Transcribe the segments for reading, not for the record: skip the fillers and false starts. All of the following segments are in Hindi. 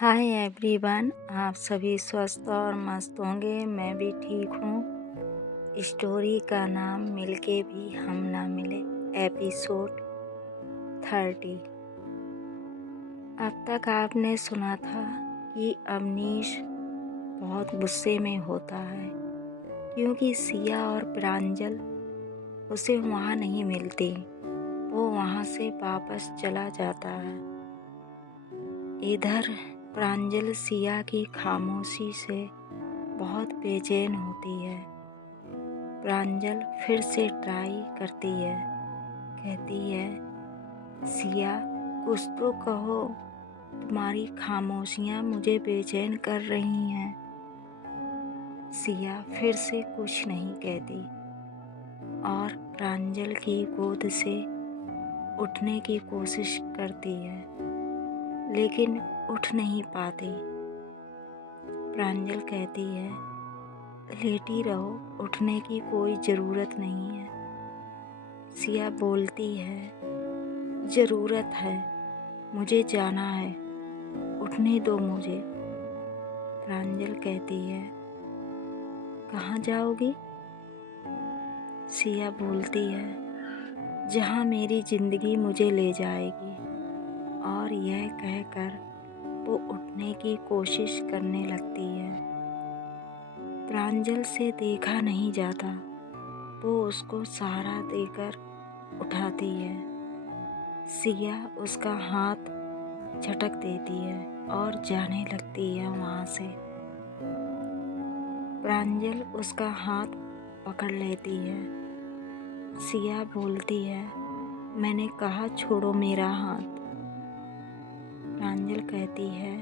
हाय एवरीवन, आप सभी स्वस्थ और मस्त होंगे। मैं भी ठीक हूँ। स्टोरी का नाम मिलके भी हम ना मिले, एपिसोड 30। अब तक आपने सुना था कि अवनीश बहुत गुस्से में होता है क्योंकि सिया और प्रांजल उसे वहाँ नहीं मिलती। वो वहाँ से वापस चला जाता है। इधर प्रांजल सिया की खामोशी से बहुत बेचैन होती है। प्रांजल फिर से ट्राई करती है, कहती है, सिया कुछ तो कहो, तुम्हारी खामोशियाँ मुझे बेचैन कर रही हैं। सिया फिर से कुछ नहीं कहती और प्रांजल की गोद से उठने की कोशिश करती है, लेकिन उठ नहीं पाती। प्रांजल कहती है, लेटी रहो, उठने की कोई ज़रूरत नहीं है। सिया बोलती है, ज़रूरत है, मुझे जाना है, उठने दो मुझे। प्रांजल कहती है, कहाँ जाओगी? सिया बोलती है, जहाँ मेरी ज़िंदगी मुझे ले जाएगी। और यह कहकर वो उठने की कोशिश करने लगती है। प्रांजल से देखा नहीं जाता, वो उसको सहारा देकर उठाती है। सिया उसका हाथ झटक देती है और जाने लगती है वहाँ से। प्रांजल उसका हाथ पकड़ लेती है। सिया बोलती है, मैंने कहा छोड़ो मेरा हाथ। प्रांजल कहती है,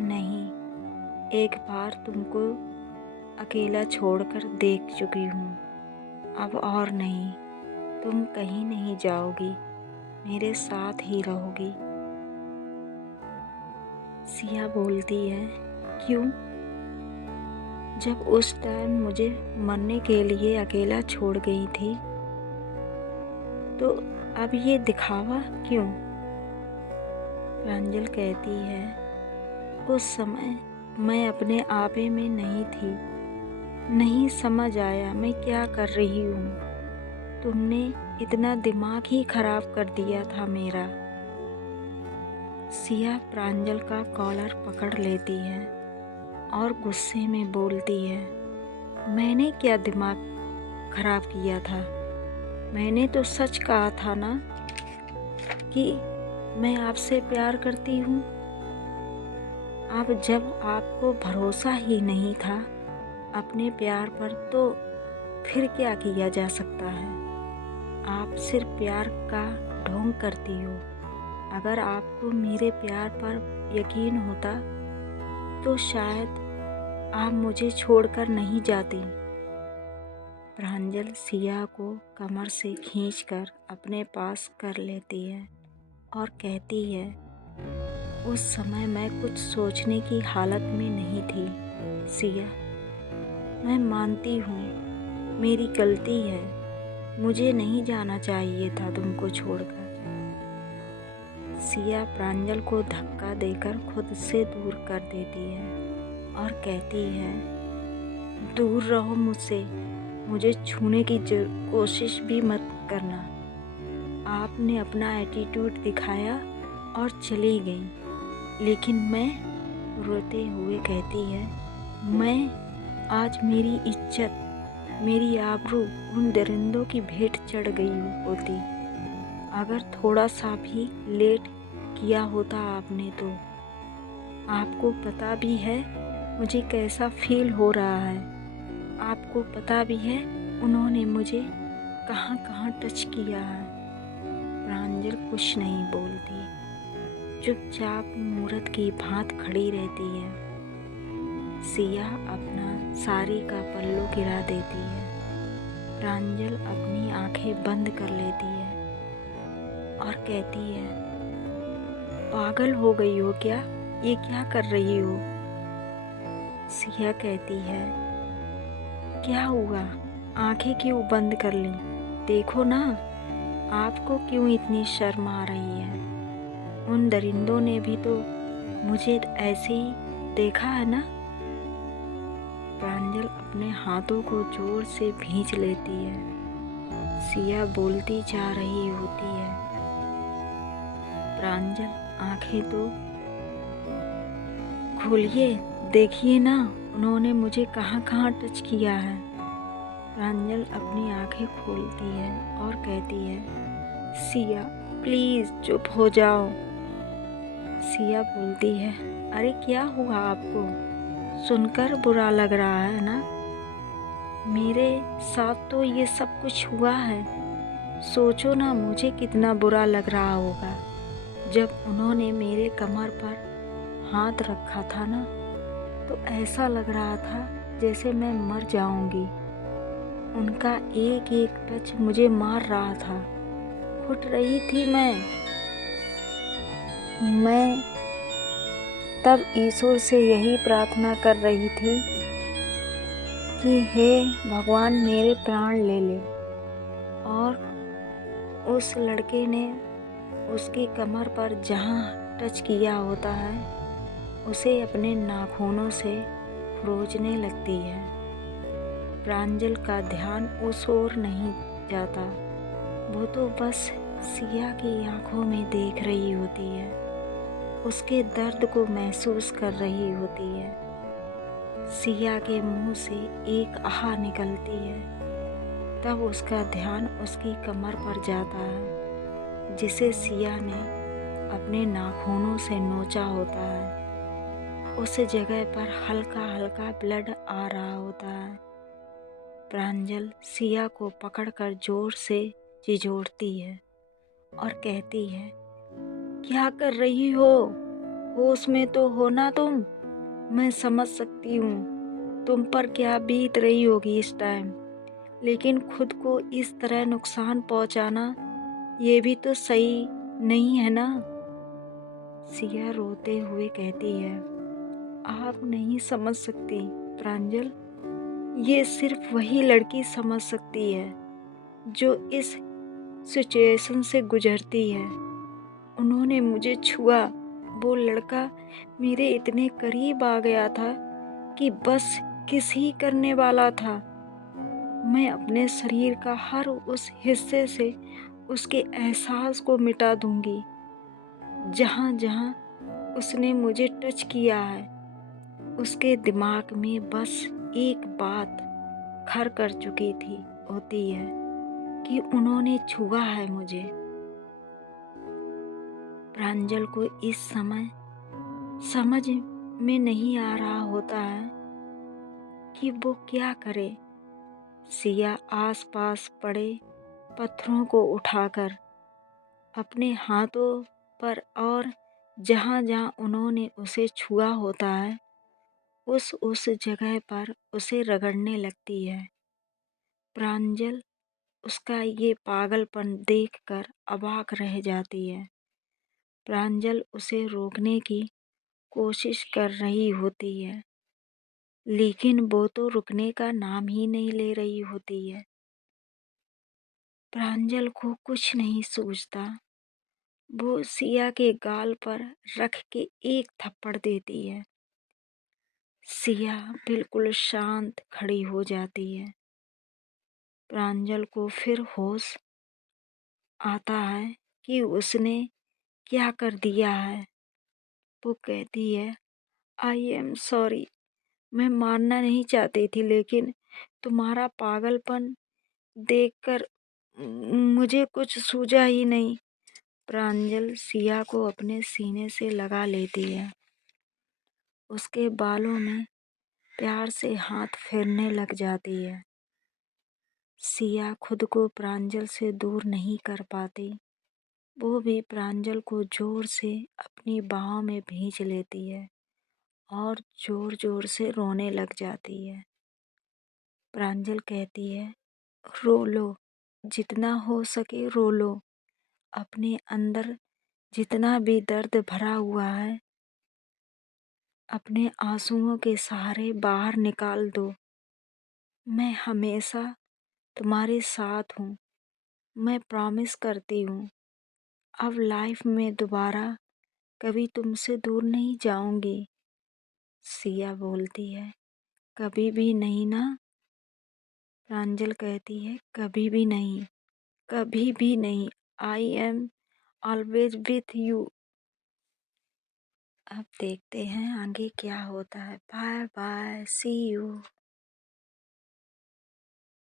नहीं, एक बार तुमको अकेला छोड़कर देख चुकी हूँ, अब और नहीं। तुम कहीं नहीं जाओगी, मेरे साथ ही रहोगी। सिया बोलती है, क्यों? जब उस टाइम मुझे मरने के लिए अकेला छोड़ गई थी, तो अब ये दिखावा क्यों? प्रांजल कहती है, उस समय मैं अपने आपे में नहीं थी, नहीं समझ आया मैं क्या कर रही हूँ। तुमने इतना दिमाग ही खराब कर दिया था मेरा। सिया प्रांजल का कॉलर पकड़ लेती है और गुस्से में बोलती है, मैंने क्या दिमाग खराब किया था? मैंने तो सच कहा था ना कि मैं आपसे प्यार करती हूँ। अब जब आपको भरोसा ही नहीं था अपने प्यार पर, तो फिर क्या किया जा सकता है? आप सिर्फ प्यार का ढोंग करती हो। अगर आपको मेरे प्यार पर यकीन होता तो शायद आप मुझे छोड़कर नहीं जाती। प्रांजल सिया को कमर से खींचकर अपने पास कर लेती है और कहती है, उस समय मैं कुछ सोचने की हालत में नहीं थी सिया। मैं मानती हूँ मेरी गलती है, मुझे नहीं जाना चाहिए था तुमको छोड़कर। सिया प्रांजल को धक्का देकर खुद से दूर कर देती है और कहती है, दूर रहो मुझसे, मुझे छूने की कोशिश भी मत करना। आपने अपना एटीट्यूड दिखाया और चली गई, लेकिन मैं रोते हुए कहती है, मैं आज मेरी इज्जत, मेरी आबरू उन दरिंदों की भेंट चढ़ गई होती। अगर थोड़ा सा भी लेट किया होता आपने तो। आपको पता भी है मुझे कैसा फील हो रहा है। आपको पता भी है उन्होंने मुझे कहाँ कहाँ टच किया है। प्रांजल कुछ नहीं बोलती, चुपचाप मूरत की भांत खड़ी रहती है। सिया अपना साड़ी का पल्लू गिरा देती है। प्रांजल अपनी आंखें बंद कर लेती है और कहती है, पागल हो गई हो क्या? ये क्या कर रही हो? सिया कहती है, क्या हुआ? आंखें क्यों बंद कर ली? देखो ना, आपको क्यों इतनी शर्म आ रही है? उन दरिंदों ने भी तो मुझे ऐसे ही देखा है ना। प्रांजल अपने हाथों को जोर से भींच लेती है। सिया बोलती जा रही होती है। प्रांजल आंखें तो खोलिए, देखिए ना उन्होंने मुझे कहाँ कहाँ टच किया है। प्रांजल अपनी आंखें खोलती है और कहती है, सिया प्लीज चुप हो जाओ। सिया बोलती है, अरे क्या हुआ आपको? सुनकर बुरा लग रहा है ना? मेरे साथ तो ये सब कुछ हुआ है। सोचो ना मुझे कितना बुरा लग रहा होगा जब उन्होंने मेरे कमर पर हाथ रखा था ना, तो ऐसा लग रहा था जैसे मैं मर जाऊंगी। उनका एक एक टच मुझे मार रहा था। घुट रही थी मैं तब ईश्वर से यही प्रार्थना कर रही थी कि हे भगवान मेरे प्राण ले ले। और उस लड़के ने उसकी कमर पर जहाँ टच किया होता है उसे अपने नाखूनों से खरोंचने लगती है। प्रांजल का ध्यान उस ओर नहीं जाता। वो तो बस सिया की आंखों में देख रही होती है, उसके दर्द को महसूस कर रही होती है। सिया के मुंह से एक आह निकलती है। तब उसका ध्यान उसकी कमर पर जाता है जिसे सिया ने अपने नाखूनों से नोचा होता है। उस जगह पर हल्का हल्का ब्लड आ रहा होता है। प्रांजल सिया को पकड़कर जोर से झिझोड़ती है और कहती है, क्या कर रही हो? होश में तो हो ना तुम? मैं समझ सकती हूँ तुम पर क्या बीत रही होगी इस टाइम, लेकिन खुद को इस तरह नुकसान पहुँचाना ये भी तो सही नहीं है ना। सिया रोते हुए कहती है, आप नहीं समझ सकती प्रांजल, ये सिर्फ वही लड़की समझ सकती है जो इस सिचुएशन से गुजरती है। उन्होंने मुझे छुआ, वो लड़का मेरे इतने करीब आ गया था कि बस किस ही करने वाला था। मैं अपने शरीर का हर उस हिस्से से उसके एहसास को मिटा दूंगी जहाँ जहाँ उसने मुझे टच किया है। उसके दिमाग में बस एक बात घर कर चुकी थी होती है कि उन्होंने छुआ है मुझे। प्रांजल को इस समय समझ में नहीं आ रहा होता है कि वो क्या करे। सिया आसपास पड़े पत्थरों को उठाकर अपने हाथों पर और जहाँ जहाँ उन्होंने उसे छुआ होता है उस जगह पर उसे रगड़ने लगती है। प्रांजल उसका ये पागलपन देखकर अवाक रह जाती है। प्रांजल उसे रोकने की कोशिश कर रही होती है, लेकिन वो तो रुकने का नाम ही नहीं ले रही होती है। प्रांजल को कुछ नहीं सूझता। वो सिया के गाल पर रख के एक थप्पड़ देती है। सिया बिल्कुल शांत खड़ी हो जाती है। प्रांजल को फिर होश आता है कि उसने क्या कर दिया है। वो कहती है, आई एम सॉरी, मैं मारना नहीं चाहती थी, लेकिन तुम्हारा पागलपन देखकर मुझे कुछ सूझा ही नहीं। प्रांजल सिया को अपने सीने से लगा लेती है। उसके बालों में प्यार से हाथ फेरने लग जाती है। सिया खुद को प्रांजल से दूर नहीं कर पाती। वो भी प्रांजल को जोर से अपनी बाहों में भींच लेती है और जोर जोर से रोने लग जाती है। प्रांजल कहती है, रो लो, जितना हो सके रो लो। अपने अंदर जितना भी दर्द भरा हुआ है अपने आंसुओं के सहारे बाहर निकाल दो। मैं हमेशा तुम्हारे साथ हूँ। मैं प्रॉमिस करती हूँ अब लाइफ में दोबारा कभी तुमसे दूर नहीं जाऊंगी। सिया बोलती है, कभी भी नहीं ना। प्रांजल कहती है, कभी भी नहीं, कभी भी नहीं। I am always with you. अब देखते हैं आगे क्या होता है। Bye bye, see you.